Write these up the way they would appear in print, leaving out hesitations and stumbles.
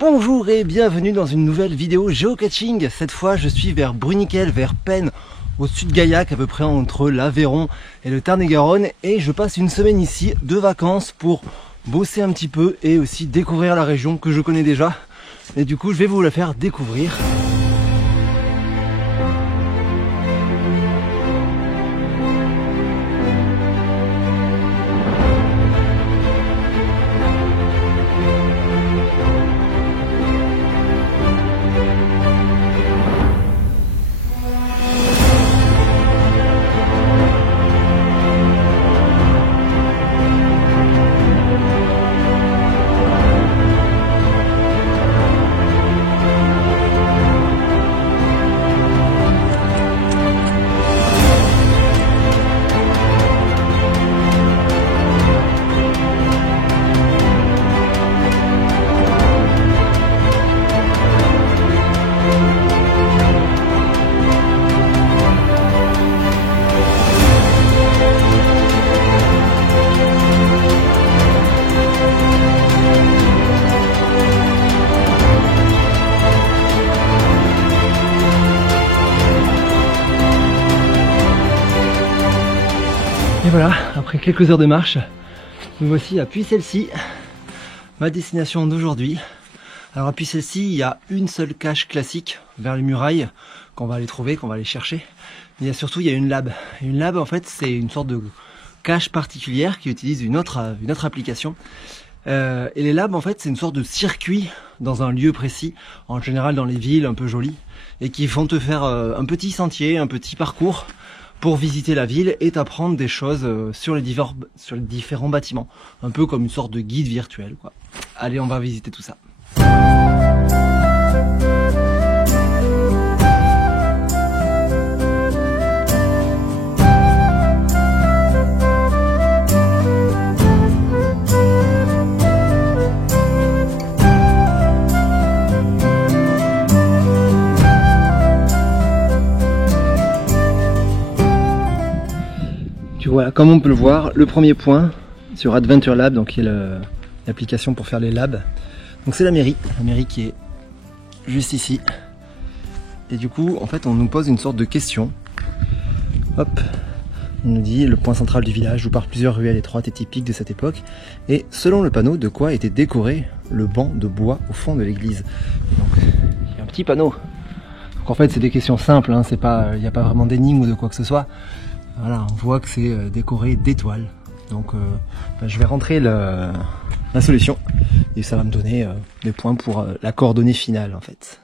Bonjour et bienvenue dans une nouvelle vidéo géocaching. Cette fois je suis vers Bruniquel, vers Pennes, au sud de Gaillac, à peu près entre l'Aveyron et le Tarn-et-Garonne. Et je passe une semaine ici de vacances pour bosser un petit peu et aussi découvrir la région que je connais déjà. Et du coup je vais vous la faire découvrir. Et voilà, après quelques heures de marche, nous voici à Puy-Celle-ci, ma destination d'aujourd'hui. Alors à Puy-Celle-ci, il y a une seule cache classique vers les murailles qu'on va aller trouver, qu'on va aller chercher. Mais il y a une lab. Et une lab, en fait, c'est une sorte de cache particulière qui utilise une autre application. Et les labs, en fait, c'est une sorte de circuit dans un lieu précis, en général dans les villes un peu jolies, et qui vont te faire un petit sentier, un petit parcours pour visiter la ville et t'apprendre des choses sur les différents bâtiments. Un peu comme une sorte de guide virtuel, quoi. Allez, on va visiter tout ça. Voilà, comme on peut le voir, le premier point sur Adventure Lab, donc qui est l'application pour faire les labs. Donc c'est la mairie qui est juste ici. Et du coup, en fait, on nous pose une sorte de question. Hop, on nous dit le point central du village où par plusieurs ruelles étroites et typiques de cette époque. Et selon le panneau, de quoi était décoré le banc de bois au fond de l'église. Donc il y a un petit panneau. Donc en fait, c'est des questions simples, hein, il n'y a pas vraiment d'énigme ou de quoi que ce soit. Voilà, on voit que c'est décoré d'étoiles. Donc je vais rentrer la solution et ça va me donner des points pour la coordonnée finale en fait.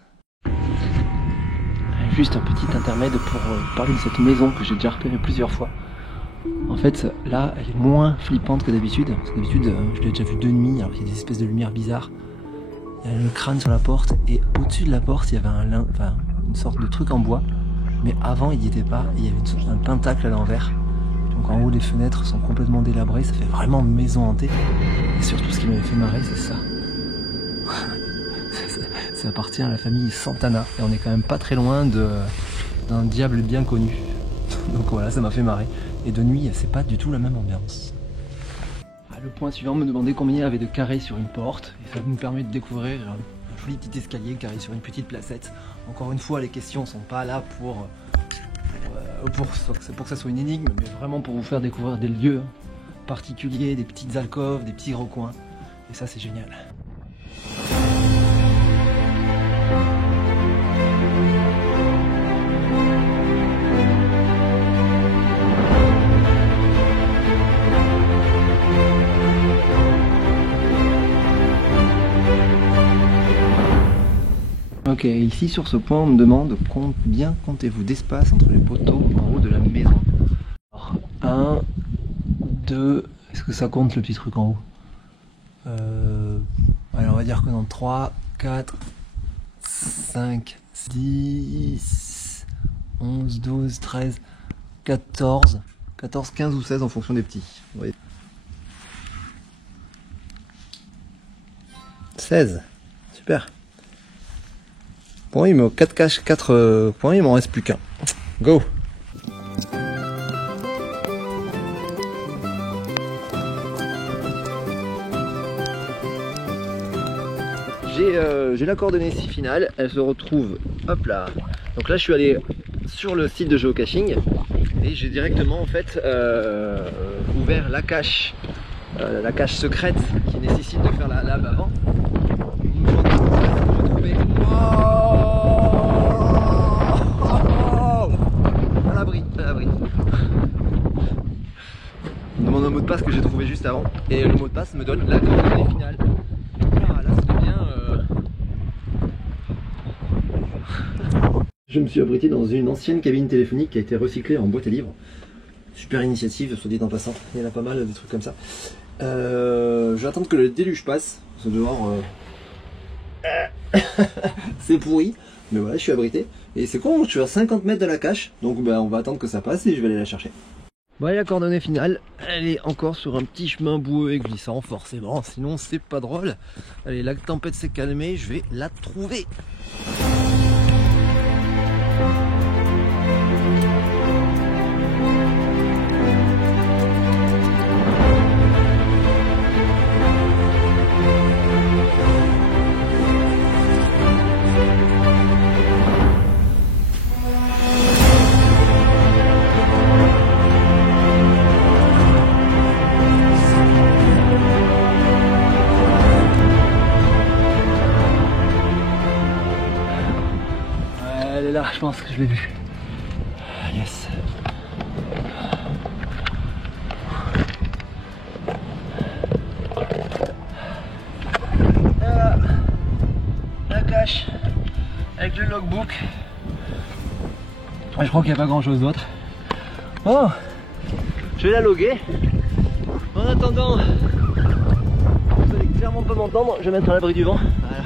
Juste un petit intermède pour parler de cette maison que j'ai déjà repérée plusieurs fois. En fait là elle est moins flippante que d'habitude. Parce que d'habitude je l'ai déjà vue de nuit, alors il y a des espèces de lumières bizarres. Il y a le crâne sur la porte et au-dessus de la porte il y avait une sorte de truc en bois. Mais avant il n'y était pas, il y avait un pentacle à l'envers. Donc en haut les fenêtres sont complètement délabrées, ça fait vraiment maison hantée. Et surtout ce qui m'avait fait marrer c'est ça. Ça appartient à la famille Santana. Et on est quand même pas très loin d'un diable bien connu. Donc voilà, ça m'a fait marrer. Et de nuit c'est pas du tout la même ambiance. Le point suivant me demandait combien il y avait de carrés sur une porte. Et ça nous permet de découvrir un joli petit escalier carré sur une petite placette. Encore une fois, les questions sont pas là pour que ça soit une énigme, mais vraiment pour vous faire découvrir des lieux particuliers, des petites alcôves, des petits recoins. Et ça, c'est génial. Ok, ici sur ce point on me demande combien comptez-vous d'espace entre les poteaux en haut de la maison. Alors, 1, 2, est-ce que ça compte le petit truc en haut? Allez, on va dire que dans 3, 4, 5, 10, 11, 12, 13, 14, 15 ou 16 en fonction des petits. Ouais. 16, super. Bon, il me 4 caches, 4 points, il m'en reste plus qu'un. Go! j'ai la coordonnée ici finale, elle se retrouve, hop là. Donc là je suis allé sur le site de géocaching et j'ai directement en fait ouvert la cache secrète qui nécessite de faire la lab avant. J'ai trouvé à l'abri. On demande un mot de passe que j'ai trouvé juste avant et le mot de passe me donne la coordonnée finale. Ah, là c'est bien. Je me suis abrité dans une ancienne cabine téléphonique qui a été recyclée en boîte à livres. Super initiative, soit dit en passant. Il y en a pas mal des trucs comme ça. Je vais attendre que le déluge passe. Parce que dehors, c'est pourri. Mais voilà, je suis abrité. Et c'est con, je suis à 50 mètres de la cache. Donc ben, on va attendre que ça passe et je vais aller la chercher. Bon, allez, la coordonnée finale, elle est encore sur un petit chemin boueux et glissant, forcément. Sinon, c'est pas drôle. Allez, la tempête s'est calmée, je vais la trouver. Elle est là, je pense que je l'ai vue. Yes. La cache avec le logbook. Je crois qu'il n'y a pas grand chose d'autre. Bon, je vais la loguer. En attendant, vous allez clairement pas m'entendre, je vais mettre à l'abri du vent. Voilà.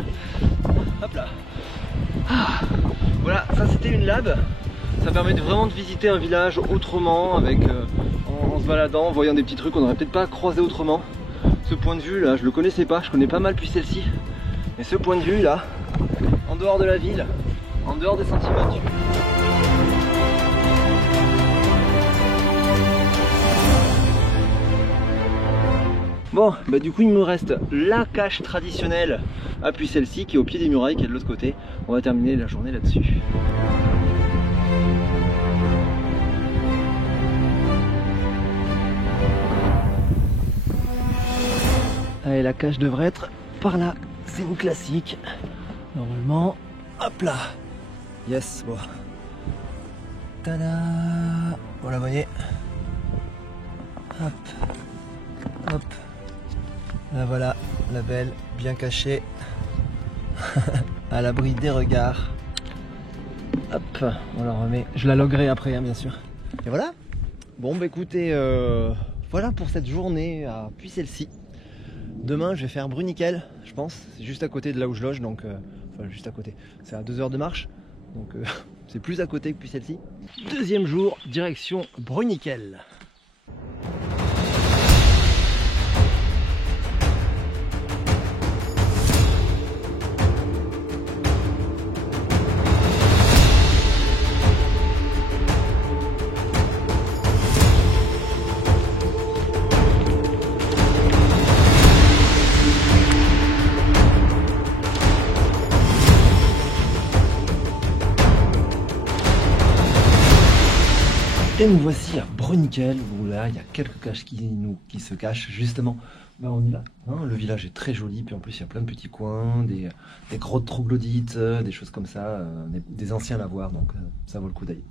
Hop là. Voilà, ça c'était une lab. Ça permet vraiment de visiter un village autrement, avec en se baladant, en voyant des petits trucs qu'on n'aurait peut-être pas croisé autrement. Ce point de vue là, je le connaissais pas, je connais pas mal puis celle-ci. Mais ce point de vue là, en dehors de la ville, en dehors des sentiers battus. Bon, bah du coup il me reste la cache traditionnelle, puis celle-ci qui est au pied des murailles, qui est de l'autre côté. On va terminer la journée là-dessus. Allez, la cache devrait être par là, c'est une classique. Normalement, hop là. Yes, bon. Tada. Voilà, vous voyez. Hop, hop. Là voilà, la belle, bien cachée, à l'abri des regards. Hop, on la remet. Je la loguerai après, hein, bien sûr. Et voilà. Bon, bah écoutez, voilà pour cette journée à Puy-Celle-ci. Demain, je vais faire Bruniquel, je pense. C'est juste à côté de là où je loge, donc enfin juste à côté. C'est à 2 heures de marche, donc c'est plus à côté que Puy-Celle-ci. Deuxième jour, direction Bruniquel. Et nous voici à Bruniquel, où là il y a quelques caches qui se cachent justement. Ben, on y va. Hein, le village est très joli, puis en plus il y a plein de petits coins, des grottes troglodytes, des choses comme ça, des anciens lavoirs, donc ça vaut le coup d'aller.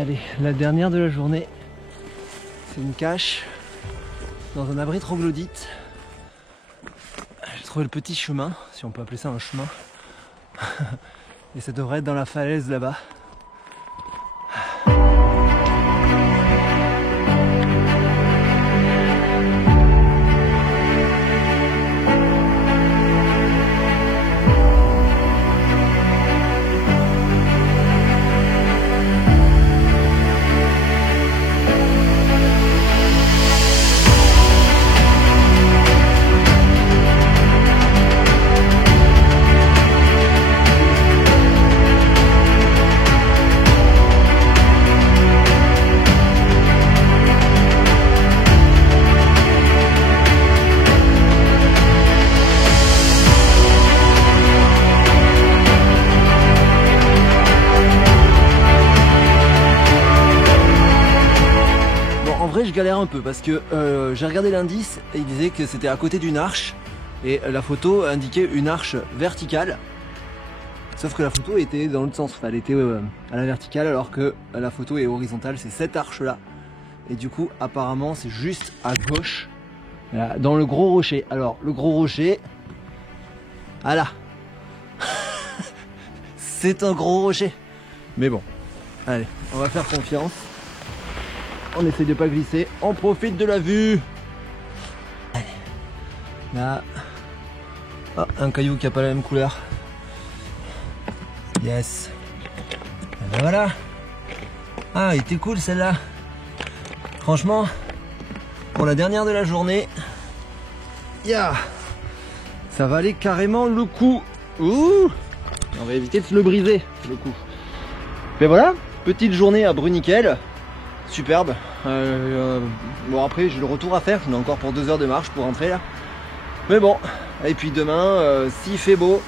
Allez, la dernière de la journée, c'est une cache dans un abri troglodyte. J'ai trouvé le petit chemin, si on peut appeler ça un chemin. Et ça devrait être dans la falaise là-bas. Je galère un peu parce que j'ai regardé l'indice et il disait que c'était à côté d'une arche et la photo indiquait une arche verticale, sauf que la photo était dans l'autre sens, enfin, elle était à la verticale alors que la photo est horizontale, c'est cette arche là et du coup apparemment c'est juste à gauche dans le gros rocher. Alors le gros rocher, voilà. C'est un gros rocher, mais bon, allez, on va faire confiance. On essaye de pas glisser, on profite de la vue. Allez. Là, oh, un caillou qui a pas la même couleur. Yes. Et ben voilà. Ah, il était cool celle-là. Franchement, pour la dernière de la journée, yeah, ça valait carrément le coup. Ouh, on va éviter de se le briser, le coup. Mais voilà, petite journée à Bruniquel. Superbe. Bon après j'ai le retour à faire, j'en ai encore pour 2 heures de marche pour rentrer là. Mais bon, et puis demain, s'il fait beau,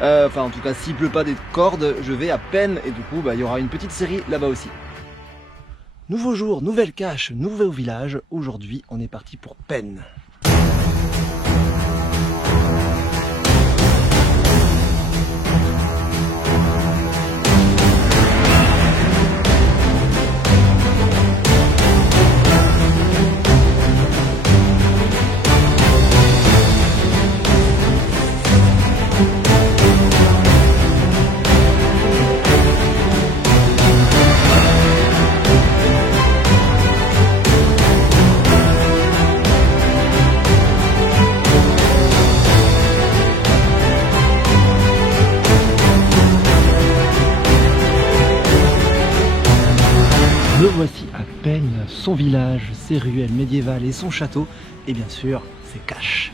enfin en tout cas s'il pleut pas des cordes, je vais à Penn et du coup il y aura une petite série là-bas aussi. Nouveau jour, nouvelle cache, nouveau village. Aujourd'hui on est parti pour Penn. Le voici à Penn, son village, ses ruelles médiévales et son château, et bien sûr ses caches.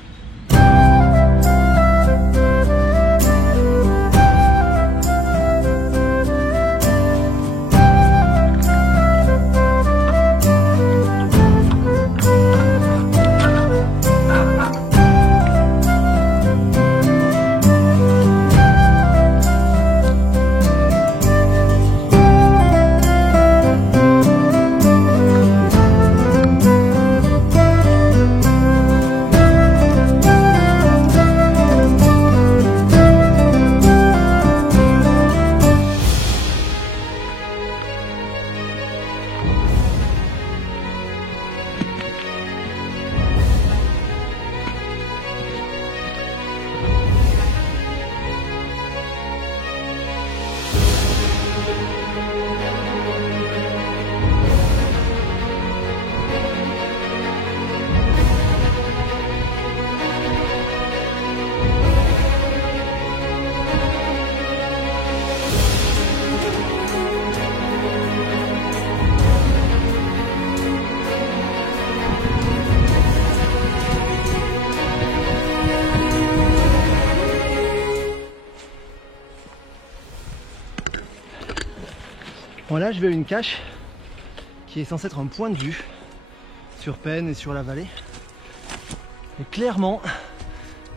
Bon là je vais à une cache qui est censée être un point de vue sur Penn et sur la vallée. Et clairement,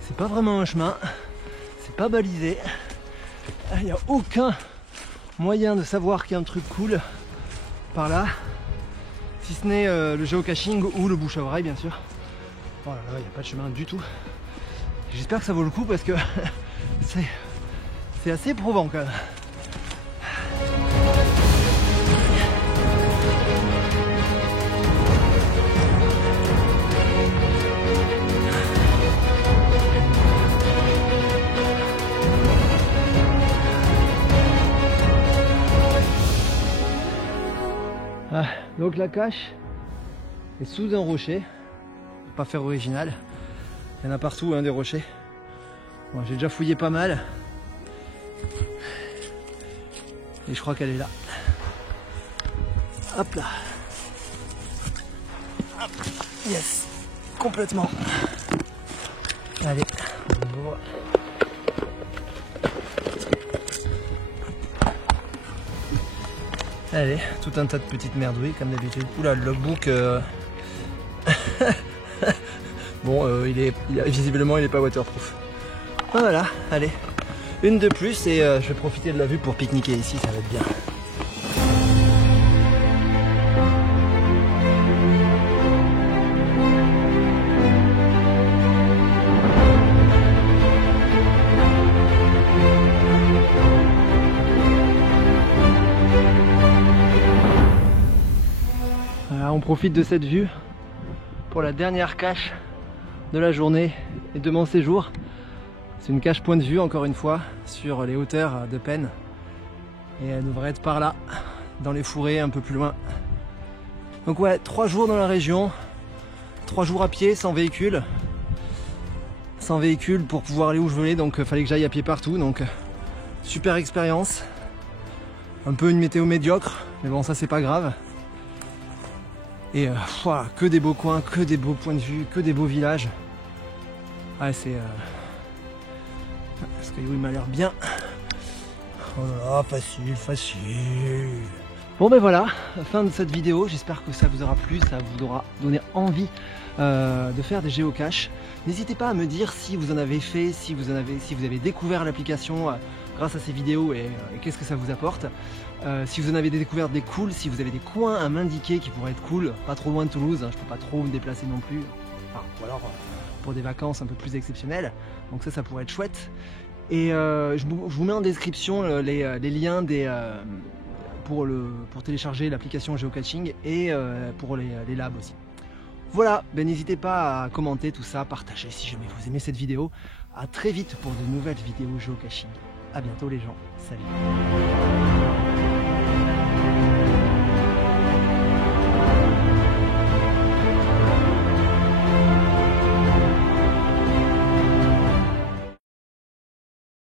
c'est pas vraiment un chemin, c'est pas balisé. Il n'y a aucun moyen de savoir qu'il y a un truc cool par là, si ce n'est le géocaching ou le bouche à oreille bien sûr. Voilà, il n'y a pas de chemin du tout. J'espère que ça vaut le coup parce que c'est assez probant quand même. Donc la cache est sous un rocher, pas faire original. Il y en a partout hein, des rochers. Bon, j'ai déjà fouillé pas mal. Et je crois qu'elle est là. Hop là. Hop. Yes. Complètement. Allez. On voit. Allez, tout un tas de petites merdouilles comme d'habitude. Oula, le logbook. Bon, visiblement il est pas waterproof. Voilà, allez. Une de plus et je vais profiter de la vue pour pique-niquer ici, ça va être bien. Voilà, on profite de cette vue pour la dernière cache de la journée et de mon séjour. C'est une cache point de vue encore une fois sur les hauteurs de Peine et elle devrait être par là dans les fourrés un peu plus loin. Donc ouais, 3 jours dans la région, 3 jours à pied sans véhicule pour pouvoir aller où je voulais, donc fallait que j'aille à pied partout, donc super expérience. Un peu une météo médiocre mais bon, ça c'est pas grave. Et que des beaux coins, que des beaux points de vue, que des beaux villages. Ouais, c'est ce caillou il m'a l'air bien. Oh là là, facile. Bon ben voilà, fin de cette vidéo. J'espère que ça vous aura plu, ça vous aura donné envie de faire des géocaches. N'hésitez pas à me dire si vous en avez fait, si vous avez découvert l'application grâce à ces vidéos et qu'est-ce que ça vous apporte. Si vous en avez découvert des cools, si vous avez des coins à m'indiquer qui pourraient être cool, pas trop loin de Toulouse, hein, je peux pas trop me déplacer non plus. Enfin, ou alors pour des vacances un peu plus exceptionnelles, donc ça pourrait être chouette. Et je vous mets en description les liens pour télécharger l'application géocaching et pour les labs aussi. Voilà, ben n'hésitez pas à commenter tout ça, partager si jamais vous aimez cette vidéo. À très vite pour de nouvelles vidéos géocaching. A bientôt les gens, salut.